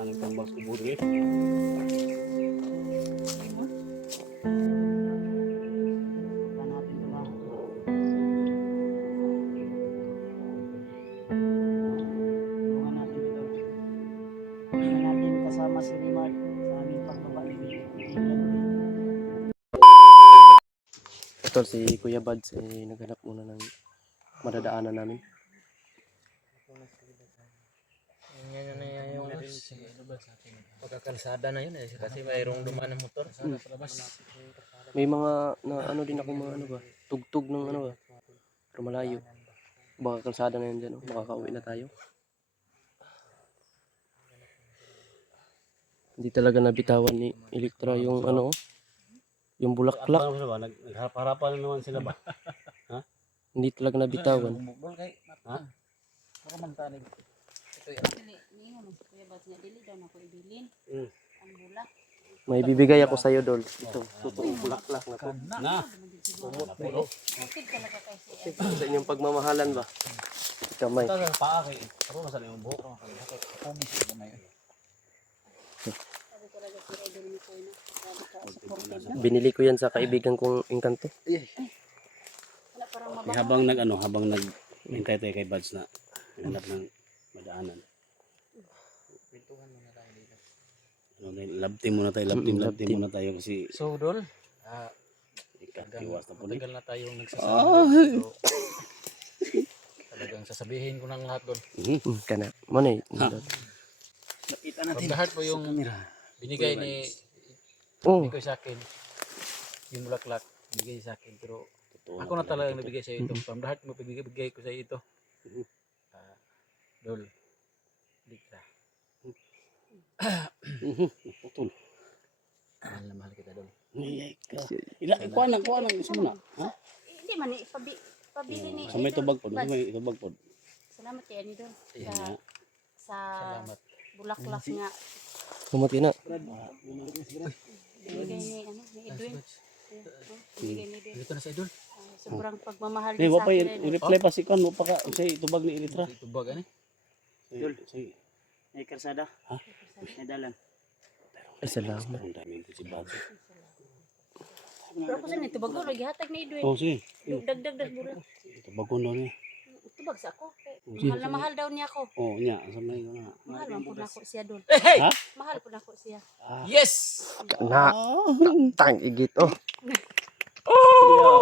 Nagtambal sa buri. Kasama si Rimar sa aming pagbaba ni Ito si Kuya Buds naghanap muna ng madadaanan namin. Yan na yung pagkakalsada na yun kasi mayroong dumaan ng motor. May mga na ano din ako mga ano ba, tugtog ng ano ba, pero malayo. Baka kalsada na yan dyan, oh. Makakauwi na tayo. Hindi talaga nabitawan ni Elektra yung ano, yung bulaklak. Nagharap-harapan naman sila ba? Hindi talaga nabitawan. Ha? Para magtanig. Ni mo sa kuya bats nga dili daw nako ibilin. Mm. Ang bulak. May bibigay ako sa iyo, Dol. Ito, totoong bulaklak na to. Na. Kapit talaga kay si Sa inyong pagmamahalan ba? Kamay. Ito sa paa kay. Pero masan yung buhok. sabi talaga si idol ni Kuya na. Sabi ka supported na. Binili ko yan sa kaibigan kong Engkanto. Wala parang Eh, mabaho. habang nag-hintay tayo kay Buds na hanap ng madaanan. Love team muna tayo, love team muna tayo kasi So, Dol, iwas na po ni. matagal na tayong nagsasama. So, talagang sasabihin ko ng lahat, Dol. Kana. Manay. Nakita natin. From lahat po yung binigay ni Oh, Nikoy sa akin. Yung bulaklak, binigay sa akin. Pero ako na talaga nabigay sa iyo ito. From lahat mo bigay ko sa iyo ito. Dol, Elektra. Putol. Mahal na mahal kita, Dol. Ngayay ka. Kuha na gusto mo na. Ha? Hindi man ni pabili ni. Sa may Idol. tubag po, Buds. may tubag po. Salamat kay ani Dol. Yan Sa nga. sa Salamat. bulaklak nga kumati na. binigay ni ano ni Edwin. Binigay ni Edwin. Dito na sa idol. Sobrang pagmamahal Eh, niya sa wapa akin. Idol. i-reply pa si Kon, wapa ka say tubag ni Elitra. Tubag ani. Say. May karsada. Ha? May dalan. Ay, salamat. Ang daming ko si Buds. Pero ako sa nito bago lagi hatag ni Edwin. Oh, sige. Dagdag bulak. Tubag ko daw niya. Tubag sa ako. Mahal na mahal daw niya ako. Oh, niya, sa may ko na. Mahal man po na ako siya doon. Ha? Mahal po na ako siya. Yes! Na. Tang igit oh.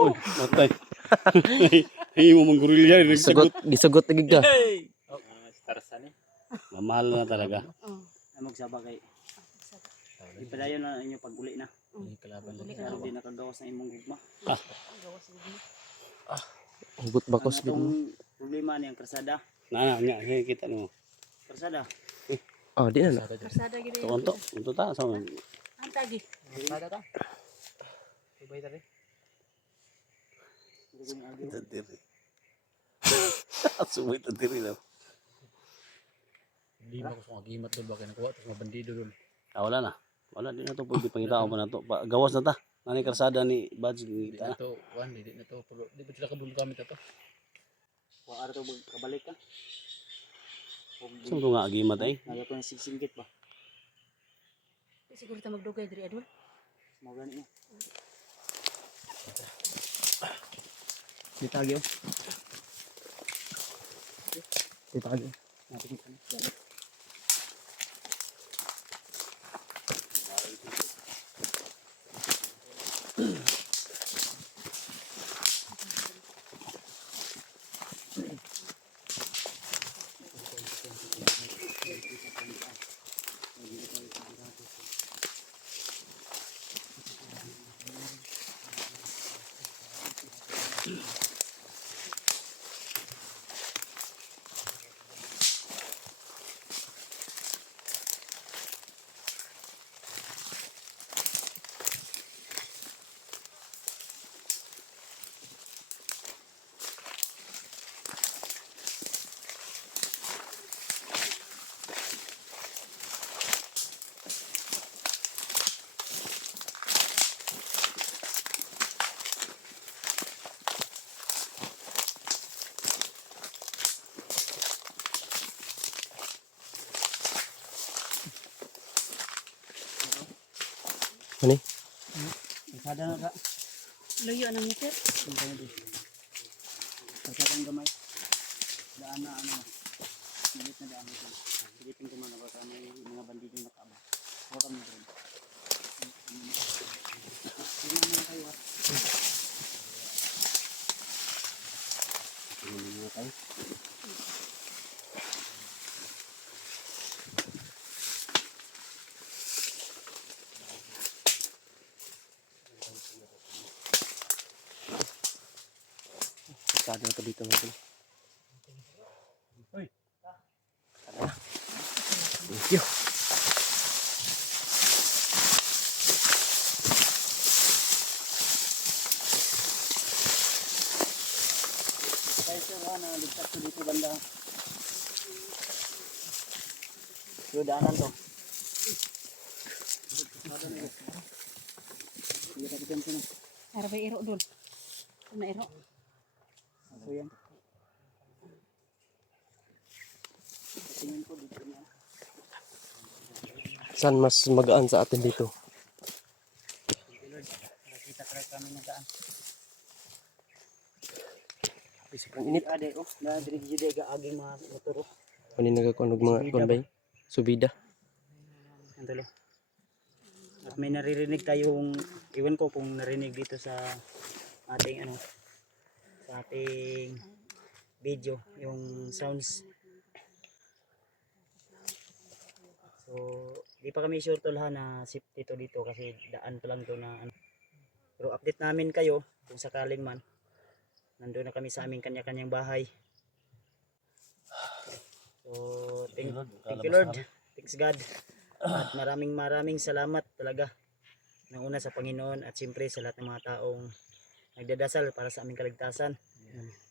Uy, matay. Ay mo manggurilya, Gisugot, gisugot na gigda. Hey! Oh, Tarzan eh. Mahal na talaga. Oh. Ay magsaba kay. Ipadayon na inyo pag uli na. Yung kalaban Uli lang. ka Pero na. di nakagawas ng imong gugma. Ang gawas ni Edwin. Hugot bakos Ano din. tong problema niyang karsada? Na, niya, sige kita mo. Karsada. Oh, di na na. Karsada gid. Tuon to, unto ta sa man. Ang tagi. Bada ta. Subay ta rin. Tadiri. Sumay tadiri na. Lima ko sa mga gimat doon. Baka nakuha. Tapos mga bandido doon. Ah, wala na. Wala din na to pwede pangitao pa na to. Gawas na ta. Nani karsada ni Buds Hindi kita. na to. One, hindi na to. Pero di ba sila kabulong gamit na to? Wa ara to kabalik ka. Saan ko nga agimat ay? Aga ko ng sigsingkit ba? Siguro ta magdugay diri Edwin. Mo gani. Di tagi oh. Di tagi. Natin kan. Kalsada na ka. Luyo na mo, sir. Punta na din. Kalsada ang gamay. Daan na ano. Malit na daan ito. Silipin ko man baka may mga bandido na nakaba. Huwag kami doon. Tingnan mo na kayo ha. Tingnan mo na tayo. Kalsada na to dito natin. Uy. Tara na. Thank you. Kaya sir ha, naligtas ko dito banda. Yung daanan to. Hindi ka pitan ko na. Arabay iro doon. Ano iro? So yan. Tingin ko dito niya. Saan mas magaan sa atin dito? Nakita ka kami na daan. Ang init. Ade oh, na diri jide ga aging mga motor. Kunin nagakuan og mga konbay. Subida. Antolo. At may naririnig tayong, iwan ko kung narinig dito sa ating ano, sa ating video, yung sounds. So, di pa kami sure tol ha na safety to dito kasi daan pa lang to na ano. Pero update namin kayo kung sakaling man. Nandun na kami sa aming kanya-kanyang bahay. So, thank you Lord. Thanks God. At maraming salamat talaga. Nauna sa Panginoon at siyempre sa lahat ng mga taong nagdadasal para sa aming kaligtasan.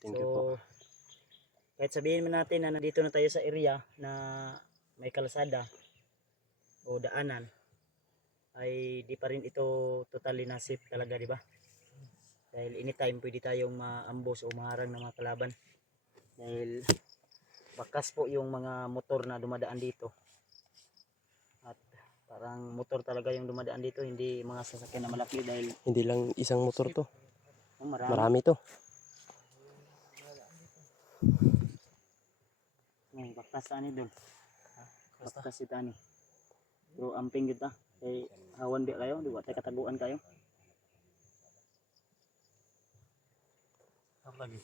Thank you po. So, kahit sabihin man natin na nandito na tayo sa area na may kalsada o daanan, ay di pa rin ito totally na safe talaga, di ba? Dahil anytime pwede tayong maambos o maharang ng mga kalaban. Dahil bakas po yung mga motor na dumadaan dito. At parang motor talaga yung dumadaan dito, hindi mga sasakyan na malaki dahil Hindi lang isang motor to. marami. Marami to. Bakas ani doon. Bakas ito ani. Pero amping kita. Kay hawan di kayo, di ba tayo kataguan kayo. Tap lagi.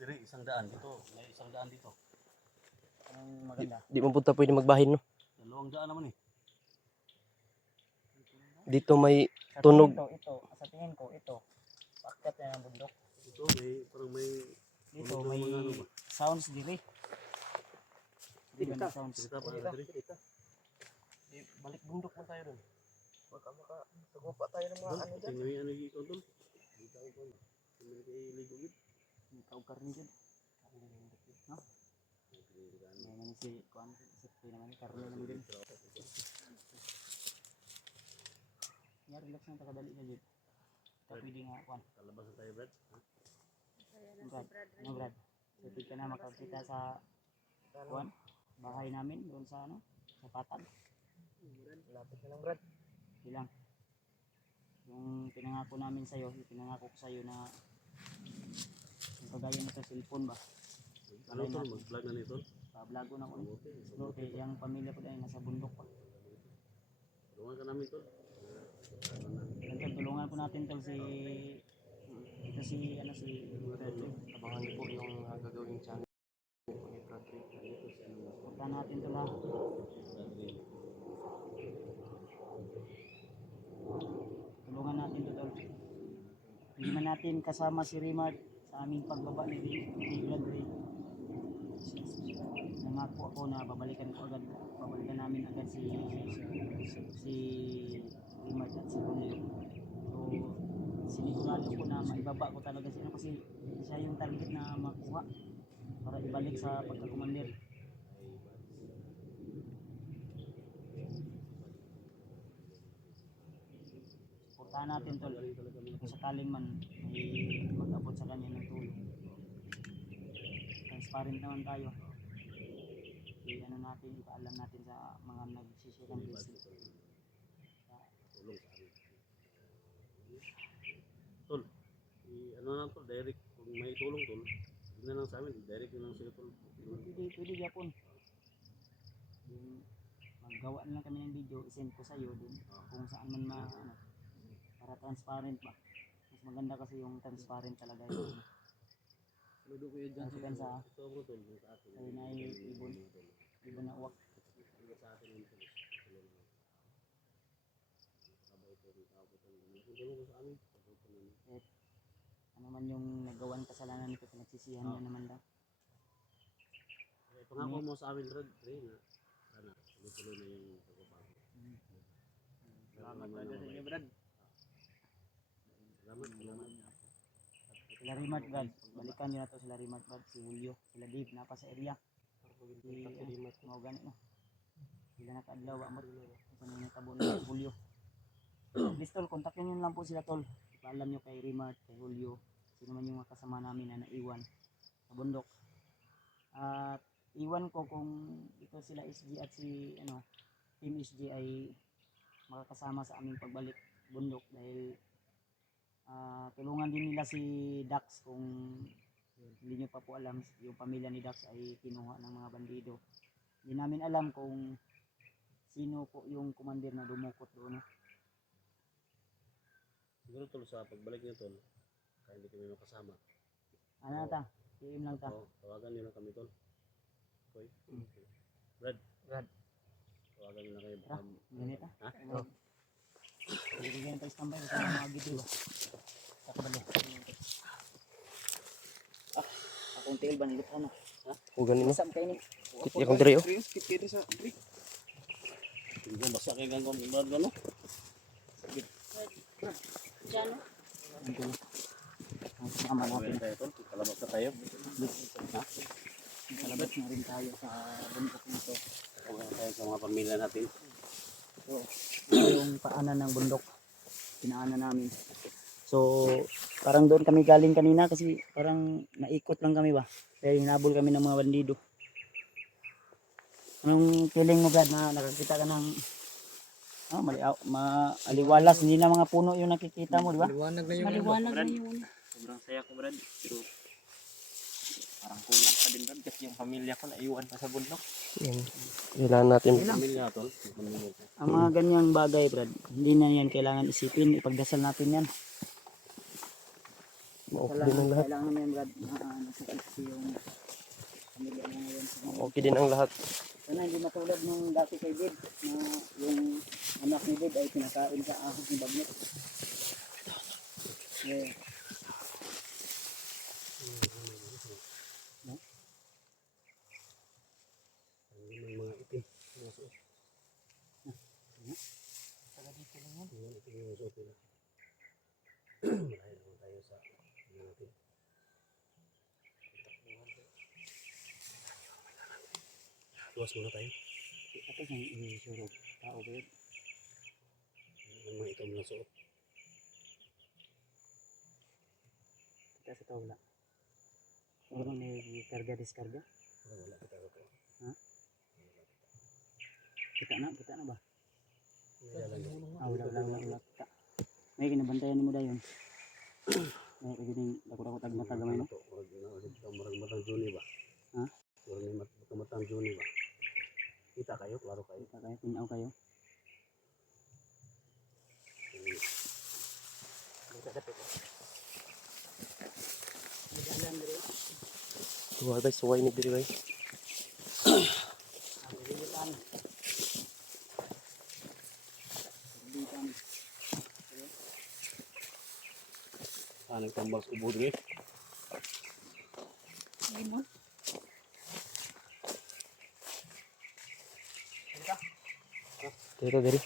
Diri isang daan dito, may isang daan dito. Ang maganda. Di mo punta pwede magbahin no. Dalawang daan naman eh. Dito may Sa tunog. sa tingin ko ito. Pakat na ng bundok. Ito may parang may Dito tunog ng may mga ano ba? sounds diri. Di ba sounds? Kita pa diri. Balik bundok man tayo dun. Baka makasagupa tayo ng mga ano dyan. Tingnan ano gi kontrol. Dito ko. Tingnan kay ligo gid. Kaukar ni dyan. No? Naman si kuan si naman karne naman din. Ya relax na ta kadali na jud. Ta pwede nga kuan. Kalabas na tayo, Brad. Brad. No Brad. So kita na makakita sa kuan bahay namin doon sa ano sa Patag. Lapit na lang Brad. Bilang yung pinangako namin sa iyo, pinangako ko sa iyo na yung kagaya nito cellphone ba. Ano to mag-vlog na nito? Pablago na ko ni. Lote yung pamilya ko dahil nasa bundok pa. Tulungan ka namin to. Ganito tulungan po natin tol si ito si ano si Pedro. Abangan niyo po yung gagawing channel po ni Bradley. Punta natin tol ha. Tulungan natin to tol. Hindi man natin kasama si Rimard sa aming pagbaba ni Bradley. Nangako ako na babalikan namin agad si Rimard at si Romeo. So sinigurado ko na maibaba ko talaga siya kasi siya yung target na makuha para ibalik sa pagkakumandir. Suportahan natin tol kung sakaling man may mag-abot sa kanya ng tulong. Transparent naman tayo. I-ano natin, ipaalam natin sa mga nagsishare ng business. Tol, ano na tol, direct. Kung may tulong tol, hindi na lang sa amin, direct na lang sila tol. Pwede Japon. Yung maggawa na lang kami ng video, isend ko sa iyo dun kung saan man para transparent ba. Mas maganda kasi yung transparent talaga yun. Ludo ko yun dyan. Kasi kan sa Ito mo tol, yung sa atin. ay na ibon na uwak. Yung sa atin yung tol. Sabay tol, yung tao ko tol. Yung tulong ko sa amin. Ano man yung nagawan kasalanan nito, pinagsisihan niya naman daw. Pangako mo sa amin, Rod, na sana, tuloy-tuloy na yung pagbabago. Salamat talaga sa inyo, Brad. Salamat. Sila Rimart Brad, balikan nyo na to sila Rimart Brad, si Julio, sila Dave, napa sa area. Mga gani no. Sila nakaadlaw, amot. Kung ano yung tabo na Julio. Please tol, kontakin nyo lang po sila tol. Paalam nyo kay Rimart, kay Julio, sino man yung mga kasama namin na naiwan sa bundok. At iwan ko kung ito sila SG at si Team SG ay makakasama sa aming pagbalik bundok dahil tulungan din nila si Dax kung hindi nyo pa po alam, yung pamilya ni Dax ay kinuha ng mga bandido. Hindi namin alam kung sino po yung commander na dumukot doon. Siguro tol, sa pagbalik niyo tol, kaya hindi kami makasama. Ano ta? PM lang ta. Oo, tawagan niyo lang kami tol. Okay. Brad. Tawagan niyo lang kayo. Ganito. Ha? Bigyan tayo standby sa mga gito ba? Sa kabalo. Akong tail ba nilit ano? O ganun na. Masam kayo ni. Kiti akong diri oh. Hindi basta kay ganggon Brad no? Diyan, no? Ang sama natin. Tayo tol, kalabas na tayo. Kalabas na rin tayo sa bundok nito. Tawagan tayo sa mga pamilya natin. So, ito yung paanan ng bundok. Pinaanan namin. So, parang doon kami galing kanina kasi parang naikot lang kami ba? Kaya hinabol kami ng mga bandido. Anong feeling mo Brad na nakakita ka ng maaliwalas, hindi na mga puno yung nakikita mo, di ba? Maliwanag na yung Maliwanag na yung Sobrang saya ko, Brad. Pero parang kulang pa din, Brad, kasi yung pamilya ko naiwan pa sa bundok. Kailangan natin. Pamilya tol, pamilya. Ang mga ganyang bagay, Brad, hindi na yan kailangan isipin, ipagdasal natin yan. Okay din ang lahat. Kailangan yan, Brad, na nasa yung pamilya mo ngayon. Okay din ang lahat. Sana hindi matulad nung dati kay Dave na yung anak ni Dave ay pinakain sa ahos ni Bagnet. Yeah. Yung mga itim. Taga dito lang yan. Yung itim yung suot nila. Malayo naman tayo sa natin. Luwas muna tayo. Ito yung isurog. Tao ba yun? Yung mga itim na suot. Kita sa tao wala. Ano may karga-diskarga? Wala kita ko. Kita na ba? Wala lang. Wala. Kita. May kinabantayan mo dayon. May kagining dako-dako tag-mata gamay no? Matang Juni ba? Ha? Matang Juni ba? Kita kayo, klaro kayo. Kita kayo, tinaw kayo. Tuwa guys, suway ni diri guys. Nagtambal sa ubod rin. limon. Dito diri.